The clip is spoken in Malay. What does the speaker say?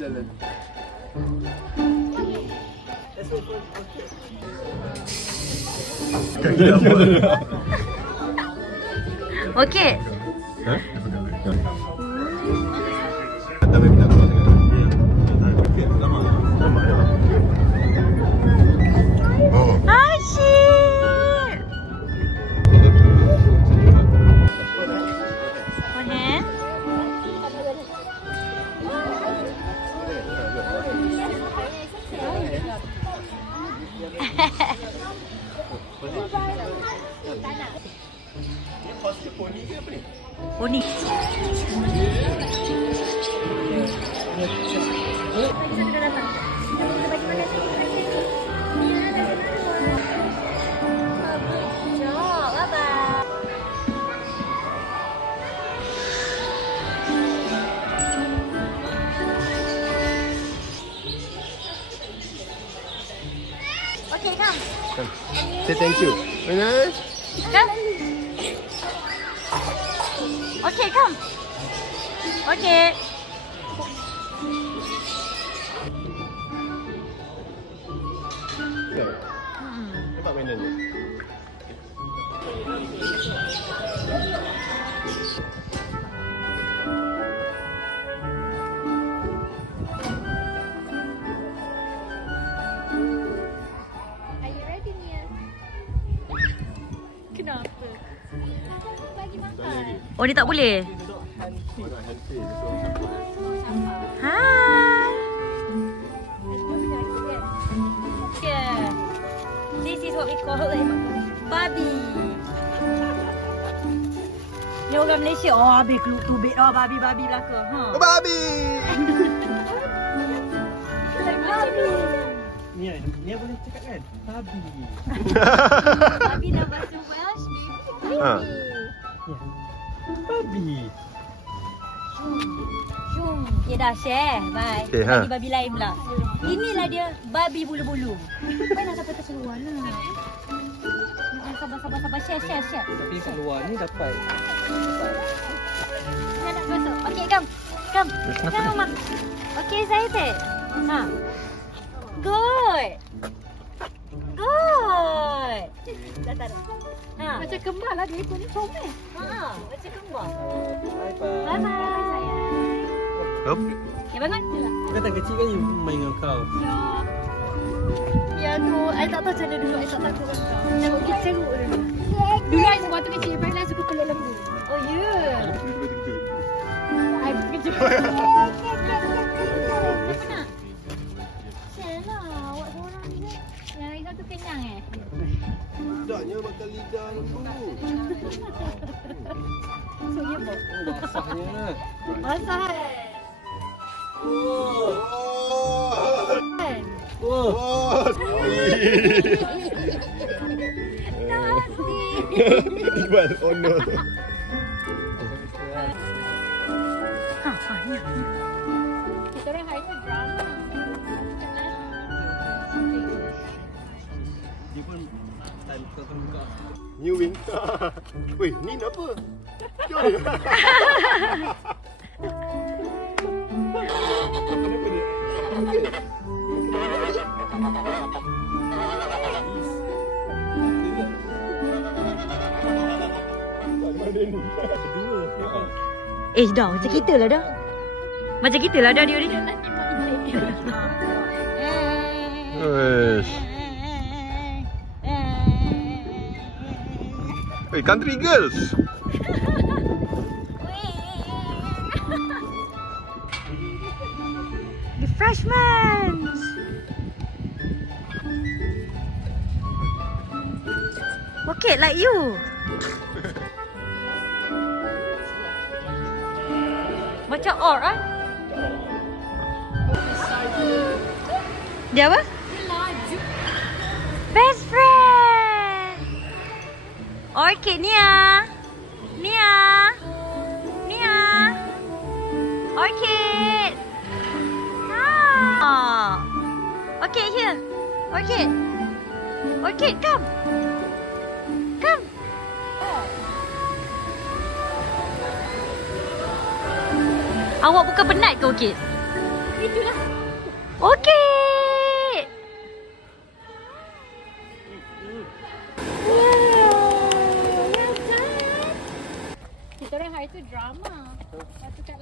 Jalan. Okey. Ha? Tapi tak keluar sangat. Oh. Asyik. Okey. Poni. Okay, come. Say thank you. Mana? Come. Okay, come. Okay. Nampak mainan ni? Kenapa? Oh, dia tak boleh? Hai. Yeah. This is what we call babi. Ni orang Malaysia. Oh, habis keluk tubik dah babi-babi belaka. Ha. Babi! Babi. Ni boleh cakap kan? Babi. Babi dalam bahasa Welsh. Ha. Babi. Jom. Okay, dah share. Bye. Okay, ha. Babi-babi lain pula. Inilah dia babi bulu-bulu. Kau nak sampai ke seluar lah. Sabar. Share. Tapi kat luar ni dapat. Saya nak masuk. Okay, come. Come, Mama. Okay, excited. Ha. Good. Dah tak ada. Ha. Macam kembar lah dia pun comel. Ha, macam kembar. Bye-bye. Bye-bye, sayang. Hop. Ya, bangun. Kata kecil kan you main dengan kau. Ya, aku tak tahu macam mana dulu. I tak takut dengan kau. Tengok kita ceruk dulu. Dulu I waktu kecil, pernah suka peluk lembu. Oh, ya. I terkejut. Siapa nak? Share lah. Awak seorang je. Yang Rizal tu kenyang Sedapnya makan lidah lembu. So, dia apa? Basahnya. Basah. Kan? Oh. Iwan, oh no. Kita orang hari tu drama. Dia pun time kau terbuka. New wing. Weh, ni apa? Joy. Kenapa dia? Dah macam kita lah dah. Macam kita lah dah dia ni. Wesh. Hey, country girls. The freshmen. Okay, like you. Macam or ah? Dia apa? Best friend. Orchid Nia. Orchid. Ah. Okay, here. Orchid, come. Awak bukan penat ke Okey? Itulah. Okey. Kita orang hari tu drama. Lepas tu kat